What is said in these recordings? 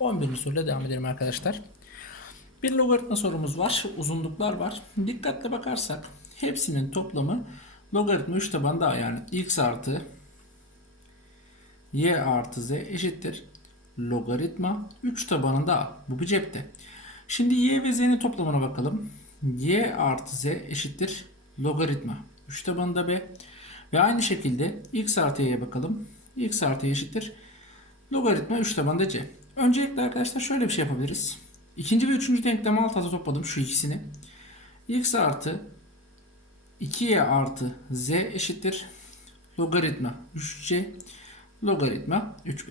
11. soruyla devam edelim arkadaşlar. Bir logaritma sorumuz var. Uzunluklar var. Dikkatle bakarsak hepsinin toplamı logaritma 3 tabanda yani x artı y artı z eşittir. Logaritma 3 tabanında a. Bu bir cepte. Şimdi y ve z'nin toplamına bakalım. y artı z eşittir. Logaritma 3 tabanında b. Ve aynı şekilde x artı y'ye bakalım. x artı y eşittir. Logaritma 3 tabanında c. Öncelikle arkadaşlar şöyle bir şey yapabiliriz. İkinci ve üçüncü denklemi alt alta topladım şu ikisini. x artı 2y artı z eşittir. Logaritma 3c logaritma 3b.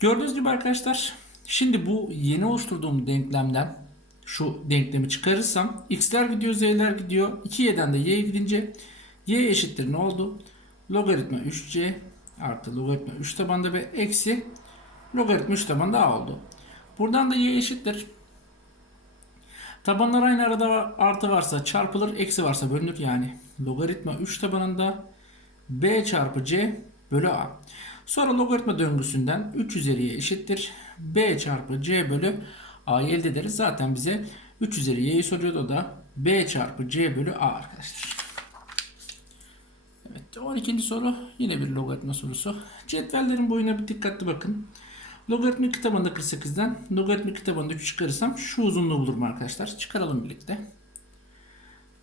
Gördüğünüz gibi arkadaşlar şimdi bu yeni oluşturduğum denklemden şu denklemi çıkarırsam x'ler gidiyor z'ler gidiyor. 2y'den de y'ye gidince y eşittir ne oldu? Logaritma 3c artı logaritma 3 tabanda b eksi logaritma 3 tabanda a oldu. Buradan da y eşittir. Tabanlar aynı arada artı varsa çarpılır, eksi varsa bölünür yani. Logaritma 3 tabanında b çarpı c bölü a. Sonra logaritma döngüsünden 3 üzeri y eşittir. b çarpı c bölü a'yı elde ederiz. Zaten bize 3 üzeri y'yi soruyordu da b çarpı c bölü a arkadaşlar. Evet 12. soru yine bir logaritma sorusu. Cetvellerin boyuna bir dikkatli bakın. Logaritmik kitabında 48'den logaritmik kitabında 3 çıkarırsam şu uzunluğu bulurum arkadaşlar. Çıkaralım birlikte.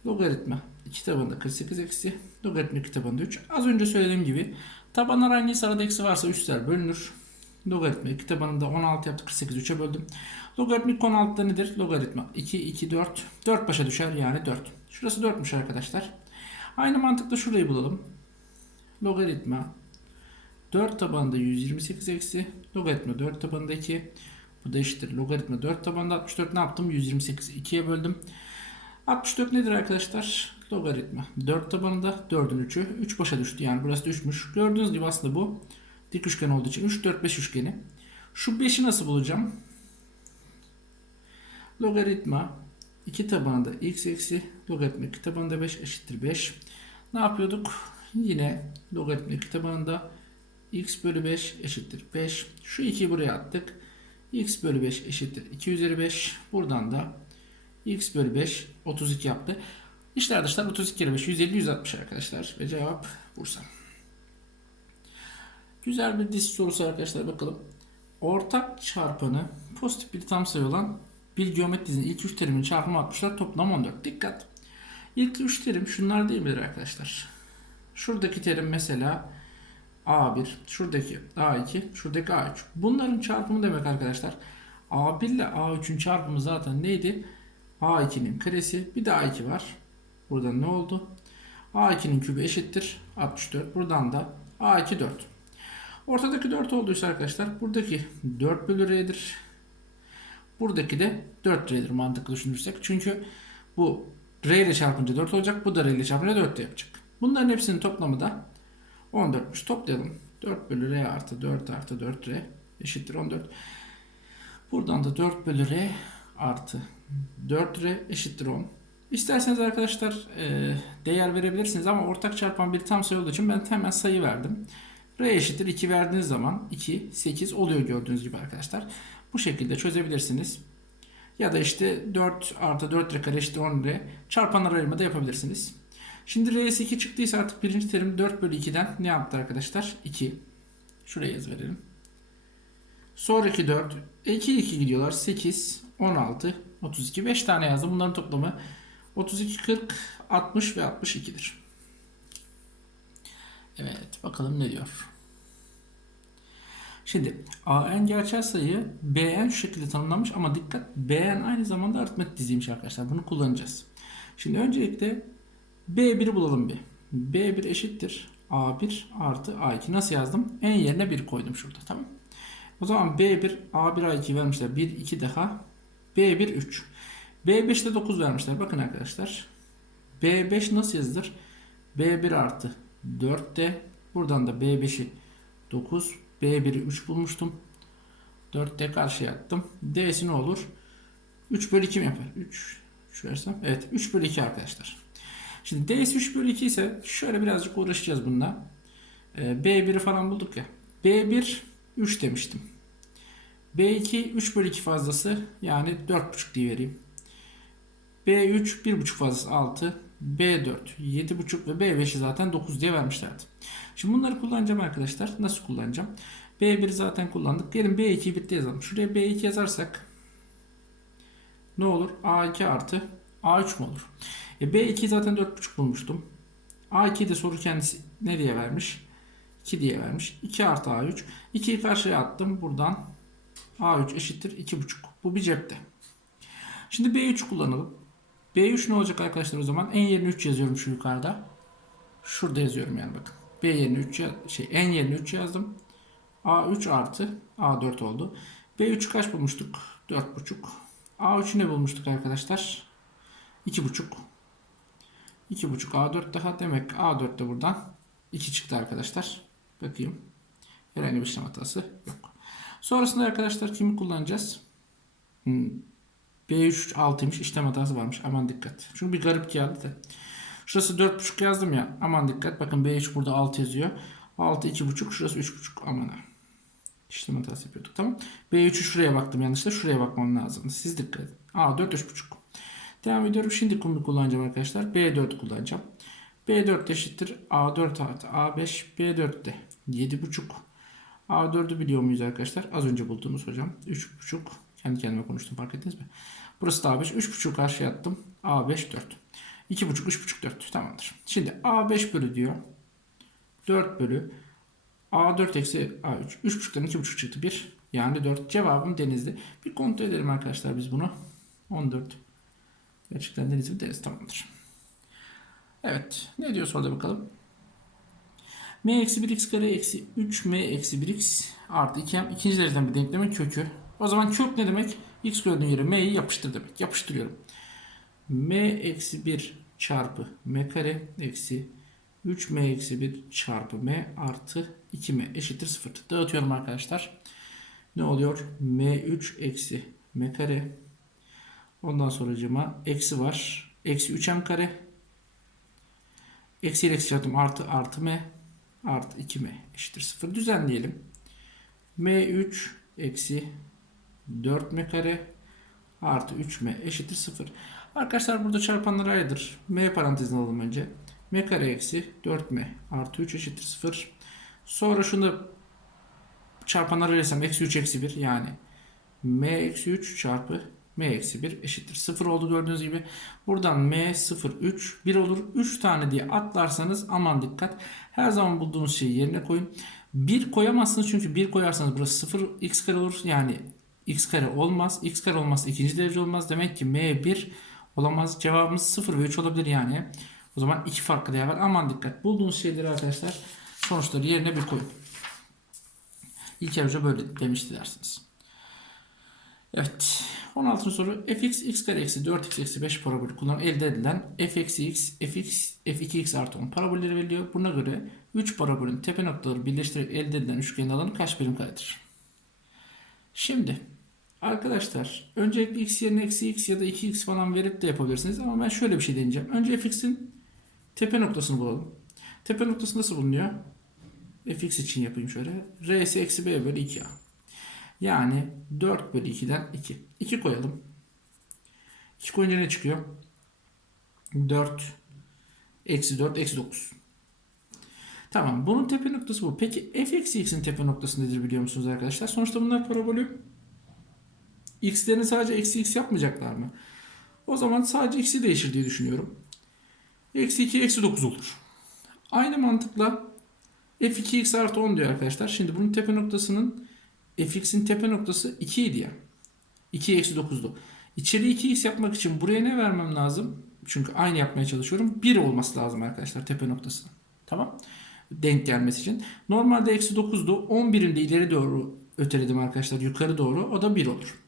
Logaritma 2 tabanında 48 eksi logaritmik kitabında 3. Az önce söylediğim gibi tabanlar aynıysa arada eksi varsa üstler bölünür. Logaritma 2 tabanında 16 yaptı 48 3'e böldüm. Logaritmik 16'da nedir? Logaritma 2 2 4 4 başa düşer yani 4. Şurası 4'müş arkadaşlar. Aynı mantıkla şurayı bulalım. Logaritma 4 tabanında 128 eksi logaritma 4 tabanında 2. Bu da eşittir. Logaritma 4 tabanında 64 ne yaptım? 128'i 2'ye böldüm. 64 nedir arkadaşlar? Logaritma 4 tabanında 4'ün 3'ü 3 başa düştü. Yani burası da 3'müş. Gördüğünüz gibi aslında bu dik üçgen olduğu için 3 4 5 üçgeni. Şu 5'i nasıl bulacağım? Logaritma 2 tabanında x eksi logaritma 2 tabanında 5 eşittir 5. Ne yapıyorduk? Yine logaritma 2 tabanında x bölü 5 eşittir 5. Şu 2'yi buraya attık. x bölü 5 eşittir 2 üzeri 5. Buradan da x bölü 5 32 yaptı. İşler dışlar 32 kere 5 150 160 arkadaşlar. Ve cevap Bursa. Güzel bir disk sorusu arkadaşlar bakalım. Ortak çarpanı pozitif bir tam sayı olan bir geometri dizinin ilk 3 teriminin çarpımı 64 toplam 14. Dikkat. İlk 3 terim şunlar değil midir arkadaşlar? Şuradaki terim mesela A1, şuradaki A2, şuradaki A3. Bunların çarpımı demek arkadaşlar. A1 ile A3'ün çarpımı zaten neydi? A2'nin karesi bir de A2 var. Burada ne oldu? A2'nin kübü eşittir 64. Buradan da A2 4. Ortadaki 4 olduysa arkadaşlar buradaki 4 bölü R'dir. Buradaki de 4 R'dir mantıklı düşünürsek. Çünkü bu R ile çarpınca 4 olacak. Bu da R ile çarpınca 4 de yapacak. Bunların hepsinin toplamı da 14'müş. Toplayalım. 4 bölü R artı 4 artı 4 R eşittir 14. Buradan da 4 bölü R artı 4 R eşittir 10. İsterseniz arkadaşlar e, değer verebilirsiniz ama ortak çarpan bir tam sayı olduğu için ben hemen sayı verdim. R eşittir 2 verdiğiniz zaman 2, 8 oluyor gördüğünüz gibi arkadaşlar. Bu şekilde çözebilirsiniz. Ya da işte 4 artı 4 R kare eşittir 10 R çarpanlar ayırma da yapabilirsiniz. Şimdi R'si 2 çıktıysa artık birinci terim 4 bölü 2'den ne yaptı arkadaşlar? 2. Şuraya yaz verelim. Sonraki 4. 2 2 gidiyorlar. 8, 16, 32. 5 tane yazdım. Bunların toplamı 32, 40, 60 ve 62'dir. Evet bakalım ne diyor. Şimdi AN gerçel sayı BN şu şekilde tanımlanmış ama dikkat BN aynı zamanda aritmetik diziymiş arkadaşlar. Bunu kullanacağız. Şimdi öncelikle B1'i bulalım bir. B1 eşittir A1 artı A2. Nasıl yazdım? En yerine 1 koydum şurada. Tamam. O zaman B1 A1 A2 vermişler. 1 2 daha. B1 3. B5'te 9 vermişler. Bakın arkadaşlar. B5 nasıl yazılır? B1 artı 4'te buradan da B5'i 9 B1'i 3 bulmuştum. 4'te karşıya attım. D'si ne olur? 3 bölü 2 mi yapar? 3 3 versem. Evet 3 bölü 2 arkadaşlar. Şimdi D'si 3 bölü 2 ise şöyle birazcık uğraşacağız bununla. Ee, B1'i falan bulduk ya. B1 3 demiştim. B2 3 bölü 2 fazlası yani 4,5 diye vereyim. B3 1,5 fazlası 6. B4 7,5 ve B5'i zaten 9 diye vermişlerdi. Şimdi bunları kullanacağım arkadaşlar. Nasıl kullanacağım? B1 zaten kullandık. Gelin B2'yi birlikte yazalım. Şuraya B2 yazarsak ne olur? A2 artı A3 mu olur? E B2 zaten 4,5 bulmuştum. A2 de soru kendisi nereye vermiş? 2 diye vermiş. 2 artı A3. 2'yi karşıya attım. Buradan A3 eşittir 2,5. Bu bir cepte. Şimdi B3 kullanalım. B3 ne olacak arkadaşlar o zaman? En yerine 3 yazıyorum şu yukarıda. Şurada yazıyorum yani bakın. B yerine 3 ya- şey en yerine 3 yazdım. A3 artı A4 oldu. B3 kaç bulmuştuk? 4,5. A3'ü ne bulmuştuk arkadaşlar? 2,5. 2,5 A4 daha demek A4 de buradan 2 çıktı arkadaşlar. Bakayım. Herhangi bir işlem hatası yok. Sonrasında arkadaşlar kimi kullanacağız? Hmm, B3 6'ymış işlem hatası varmış. Aman dikkat. Çünkü bir garip geldi de. Şurası 4.5 yazdım ya. Aman dikkat. Bakın B3 burada 6 yazıyor. 6 2.5 şurası 3.5. Aman ha. İşlem hatası yapıyorduk. Tamam. B3'ü şuraya baktım yanlışlıkla. Şuraya bakmam lazım. Siz dikkat edin. A4 3.5. Devam ediyorum. Şimdi kumbi kullanacağım arkadaşlar. B4 kullanacağım. B4 eşittir A4 artı A5. B4 de 7.5. A4'ü biliyor muyuz arkadaşlar? Az önce bulduğumuz hocam. 3.5. Kendi kendime konuştum fark ettiniz mi? Burası da A5. 3.5 karşıya attım. A5 4. 2.5 3.5 4. Tamamdır. Şimdi A5 bölü diyor. 4 bölü A4 eksi A3. 3.5'tan 2.5 çıktı 1. Yani 4. Cevabım denizli. Bir kontrol edelim arkadaşlar biz bunu. 14. Gerçekten deniz mi deniz tamamdır. Evet. Ne diyor soruda bakalım. m eksi 1x kare eksi 3m eksi 1x artı 2m ikinci dereceden bir denklemin kökü. O zaman kök ne demek? x gördüğün yere m'yi yapıştır demek. Yapıştırıyorum. m eksi 1 çarpı m kare eksi 3m eksi 1 çarpı m artı 2m eşittir 0. Dağıtıyorum arkadaşlar. Ne oluyor? m3 eksi m kare Ondan sonracığıma eksi var. Eksi 3m kare. Eksi ile eksi çarptım. Artı artı m. Artı 2m eşittir 0. Düzenleyelim. m3 eksi 4m kare artı 3m eşittir 0. Arkadaşlar burada çarpanlar ayrıdır. m parantezini alalım önce. m kare eksi 4m artı 3 eşittir 0. Sonra şunu da çarpanları verirsem eksi 3 eksi 1 yani m eksi 3 çarpı m eksi 1 eşittir 0 oldu gördüğünüz gibi. Buradan m 0 3 1 olur. 3 tane diye atlarsanız aman dikkat. Her zaman bulduğunuz şeyi yerine koyun. 1 koyamazsınız çünkü 1 koyarsanız burası 0 x kare olur. Yani x kare olmaz. x kare olmazsa ikinci derece olmaz. Demek ki m 1 olamaz. Cevabımız 0 ve 3 olabilir yani. O zaman iki farklı değer var. Aman dikkat. Bulduğunuz şeyleri arkadaşlar sonuçları yerine bir koyun. İlker Hoca böyle demişti dersiniz. Evet. 16. soru fx x kare eksi 4x eksi 5 parabolü kullanarak elde edilen f eksi x, fx, f2x artı 10 parabolleri veriliyor. Buna göre 3 parabolün tepe noktaları birleştirerek elde edilen üçgenin alanı kaç birim karedir? Şimdi arkadaşlar öncelikle x yerine eksi x ya da 2x falan verip de yapabilirsiniz ama ben şöyle bir şey deneyeceğim. Önce fx'in tepe noktasını bulalım. Tepe noktası nasıl bulunuyor? fx için yapayım şöyle. r'si eksi b bölü 2a. Yani 4 bölü 2'den 2. 2 koyalım. 2 koyunca ne çıkıyor? 4 eksi 4 eksi 9. Tamam bunun tepe noktası bu. Peki f eksi x'in tepe noktası nedir biliyor musunuz arkadaşlar? Sonuçta bunlar parabolü. x'lerini sadece eksi x yapmayacaklar mı? O zaman sadece x'i değişir diye düşünüyorum. Eksi 2 eksi 9 olur. Aynı mantıkla f2x artı 10 diyor arkadaşlar. Şimdi bunun tepe noktasının fx'in tepe noktası 2 idi ya. 2 eksi 9'du. İçeri 2x yapmak için buraya ne vermem lazım? Çünkü aynı yapmaya çalışıyorum. 1 olması lazım arkadaşlar tepe noktası. Tamam. Denk gelmesi için. Normalde eksi 9'du. 11'in de ileri doğru öteledim arkadaşlar. Yukarı doğru. O da 1 olur.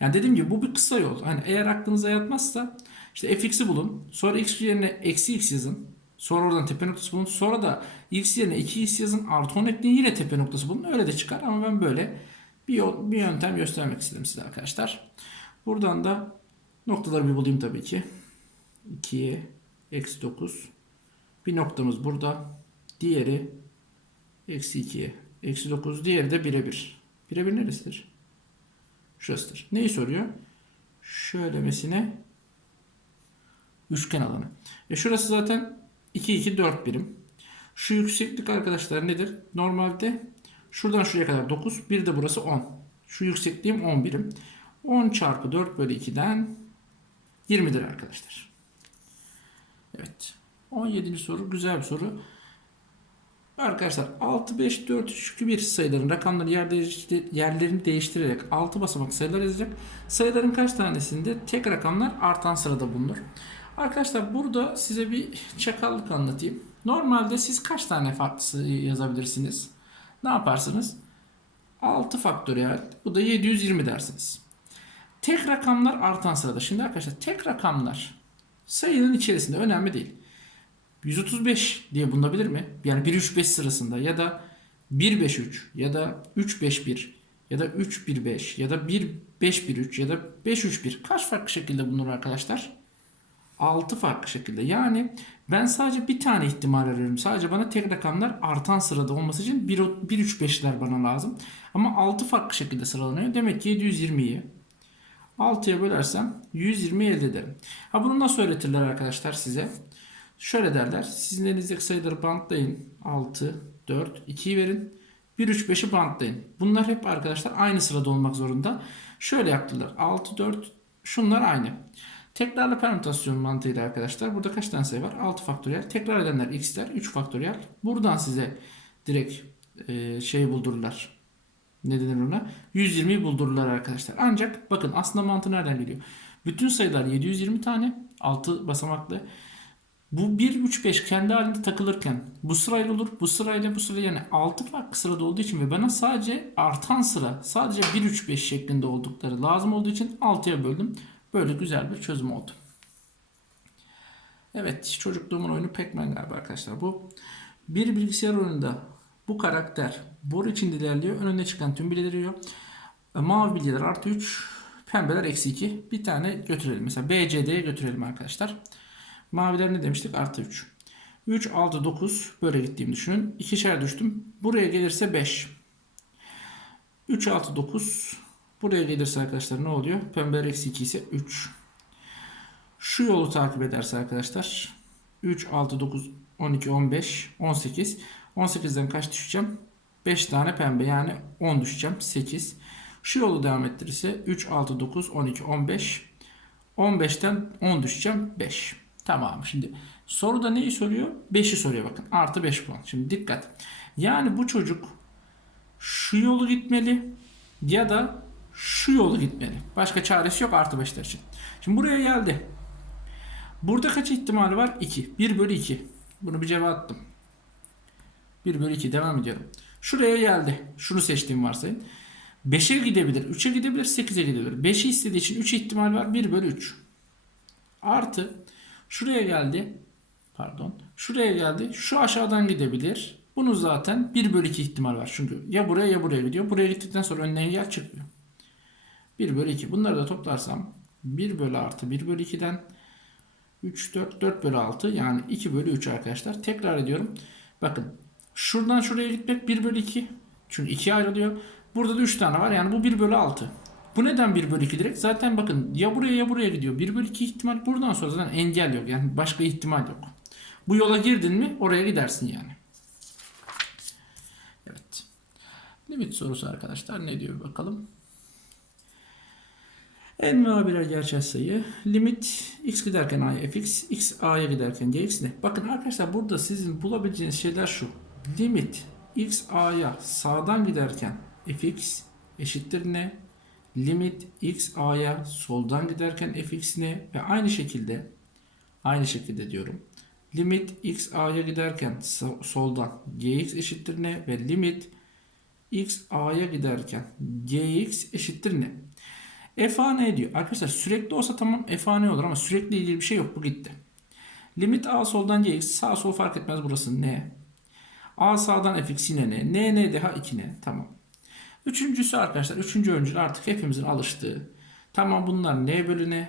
Yani dediğim gibi bu bir kısa yol. Hani eğer aklınıza yatmazsa işte fx'i bulun. Sonra x yerine eksi x yazın. Sonra oradan tepe noktası bulun. Sonra da x yerine 2x yazın. Artı 10 ekleyin yine tepe noktası bulun. Öyle de çıkar ama ben böyle bir, yol, bir yöntem göstermek istedim size arkadaşlar. Buradan da noktaları bir bulayım tabii ki. 2'ye eksi 9. Bir noktamız burada. Diğeri eksi 2'ye eksi 9. Diğeri de 1'e 1. 1'e 1 neresidir? Şurasıdır. Neyi soruyor? Şöylemesine üçgen alanı. E şurası zaten 2 2 4 birim. Şu yükseklik arkadaşlar nedir? Normalde şuradan şuraya kadar 9. Bir de burası 10. Şu yüksekliğim 10 birim. 10 çarpı 4 bölü 2'den 20'dir arkadaşlar. Evet. 17. soru güzel bir soru. Arkadaşlar 6, 5, 4, 3, 2, 1 sayıların rakamları yer değiştir- yerlerini değiştirerek 6 basamak sayılar yazacak. Sayıların kaç tanesinde tek rakamlar artan sırada bulunur. Arkadaşlar burada size bir çakallık anlatayım. Normalde siz kaç tane farklı sayı yazabilirsiniz? Ne yaparsınız? 6 faktöriyel. Bu da 720 dersiniz. Tek rakamlar artan sırada. Şimdi arkadaşlar tek rakamlar sayının içerisinde önemli değil. 135 diye bulunabilir mi? Yani 135 sırasında ya da 153 ya da 351 ya da 315 ya da 1513 ya da 531 kaç farklı şekilde bulunur arkadaşlar? 6 farklı şekilde. Yani ben sadece bir tane ihtimal arıyorum. Sadece bana tek rakamlar artan sırada olması için 135'ler bana lazım. Ama 6 farklı şekilde sıralanıyor. Demek ki 720'yi 6'ya bölersem 120 elde ederim. Ha bunu nasıl öğretirler arkadaşlar size? Şöyle derler. Sizin elinizdeki sayıları bantlayın. 6, 4, 2'yi verin. 1, 3, 5'i bantlayın. Bunlar hep arkadaşlar aynı sırada olmak zorunda. Şöyle yaptılar. 6, 4 şunlar aynı. Tekrarlı permütasyon mantığıyla arkadaşlar. Burada kaç tane sayı var? 6 faktöriyel. Tekrar edenler x'ler 3 faktöriyel. Buradan size direkt e, şey buldururlar. Ne denir ona? 120'yi buldururlar arkadaşlar. Ancak bakın aslında mantığı nereden geliyor? Bütün sayılar 720 tane. 6 basamaklı. Bu 1, 3, 5 kendi halinde takılırken bu sırayla olur. Bu sırayla bu sırayla yani 6 farklı sırada olduğu için ve bana sadece artan sıra sadece 1, 3, 5 şeklinde oldukları lazım olduğu için 6'ya böldüm. Böyle güzel bir çözüm oldu. Evet çocukluğumun oyunu Pac-Man galiba arkadaşlar. Bu bir bilgisayar oyununda bu karakter boru içinde ilerliyor. Önüne çıkan tüm bilgileri yiyor. E, Mavi bilgiler artı 3, pembeler eksi 2. Bir tane götürelim. Mesela BCD'ye götürelim arkadaşlar. Maviler ne demiştik? Artı 3. 3, 6, 9 böyle gittiğimi düşünün. İkişer düştüm. Buraya gelirse 5. 3, 6, 9. Buraya gelirse arkadaşlar ne oluyor? Pembeler eksi 2 ise 3. Şu yolu takip ederse arkadaşlar 3, 6, 9, 12, 15, 18. 18'den kaç düşeceğim? 5 tane pembe yani 10 düşeceğim. 8. Şu yolu devam ettirirse 3, 6, 9, 12, 15. 15'ten 10 düşeceğim. 5. Tamam şimdi soruda neyi soruyor? 5'i soruyor bakın. Artı 5 puan. Şimdi dikkat. Yani bu çocuk şu yolu gitmeli ya da şu yolu gitmeli. Başka çaresi yok artı 5'ler için. Şimdi buraya geldi. Burada kaç ihtimali var? 2. 1 bölü 2. Bunu bir cevap attım. 1 bölü 2 devam ediyorum. Şuraya geldi. Şunu seçtiğim varsayın. 5'e gidebilir, 3'e gidebilir, 8'e gidebilir. 5'i istediği için 3 ihtimal var. 1 bölü 3. Artı şuraya geldi. Pardon. Şuraya geldi. Şu aşağıdan gidebilir. Bunun zaten 1 bölü 2 ihtimal var. Çünkü ya buraya ya buraya gidiyor. Buraya gittikten sonra önüne engel çıkmıyor. 1 bölü 2. Bunları da toplarsam 1 bölü artı 1 bölü 2'den 3, 4, 4 bölü 6 yani 2 bölü 3 arkadaşlar. Tekrar ediyorum. Bakın şuradan şuraya gitmek 1 bölü 2. Çünkü 2'ye ayrılıyor. Burada da 3 tane var. Yani bu 1 bölü 6. Bu neden 1 bölü 2 direkt? Zaten bakın ya buraya ya buraya gidiyor. 1 bölü 2 ihtimal buradan sonra zaten engel yok. Yani başka ihtimal yok. Bu yola girdin mi oraya gidersin yani. Evet. Limit sorusu arkadaşlar ne diyor bakalım. En ve birer gerçel sayı. Limit x giderken a'ya fx, x a'ya giderken gx ne? Bakın arkadaşlar burada sizin bulabileceğiniz şeyler şu. Limit x a'ya sağdan giderken fx eşittir ne? Limit x a'ya soldan giderken fx ne? Ve aynı şekilde aynı şekilde diyorum. Limit x a'ya giderken so- soldan gx eşittir ne? Ve limit x a'ya giderken gx eşittir ne? F A ne diyor? Arkadaşlar sürekli olsa tamam F A ne olur ama sürekli ilgili bir şey yok. Bu gitti. Limit A soldan Gx sağ sol fark etmez burası ne? A sağdan fx yine ne? N ne daha 2 ne? Tamam. Üçüncüsü arkadaşlar. Üçüncü öncül artık hepimizin alıştığı. Tamam bunlar n bölü ne?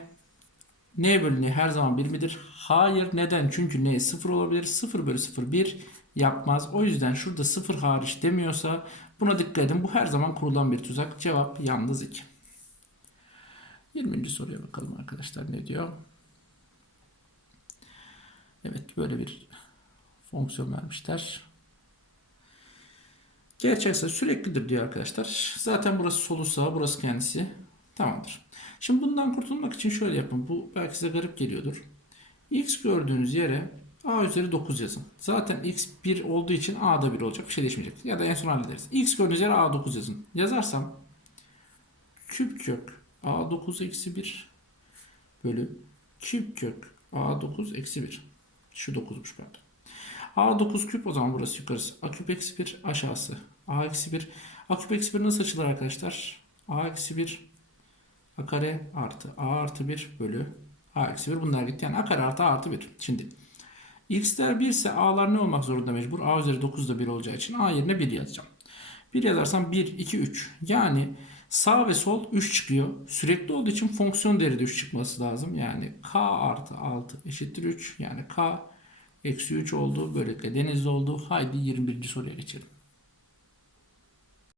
N bölü ne her zaman 1 midir? Hayır. Neden? Çünkü n 0 olabilir. 0 bölü 0 1 yapmaz. O yüzden şurada 0 hariç demiyorsa buna dikkat edin. Bu her zaman kurulan bir tuzak. Cevap yalnız 2. 20. soruya bakalım arkadaşlar ne diyor. Evet böyle bir fonksiyon vermişler. Gerçek sayı süreklidir diyor arkadaşlar. Zaten burası solu sağ, burası kendisi. Tamamdır. Şimdi bundan kurtulmak için şöyle yapın. Bu belki size garip geliyordur. X gördüğünüz yere A üzeri 9 yazın. Zaten X 1 olduğu için A da 1 olacak. Bir şey değişmeyecek. Ya da en son hallederiz. X gördüğünüz yere A 9 yazın. Yazarsam küp kök A 9 eksi 1 bölü küp kök A 9 eksi 1. Şu 9'muş pardon. A9 küp o zaman burası yukarısı. A küp eksi 1 aşağısı. A eksi 1. A küp eksi 1 nasıl açılır arkadaşlar? A eksi 1 A kare artı A artı 1 bölü A eksi 1. Bunlar gitti. Yani A kare artı A artı 1. Şimdi X'ler 1 ise A'lar ne olmak zorunda mecbur? A üzeri 9 da 1 olacağı için A yerine 1 yazacağım. 1 yazarsam 1, 2, 3. Yani sağ ve sol 3 çıkıyor. Sürekli olduğu için fonksiyon değeri de 3 çıkması lazım. Yani K artı 6 eşittir 3. Yani K eksi 3 oldu. Böylelikle denizli oldu. Haydi 21. soruya geçelim.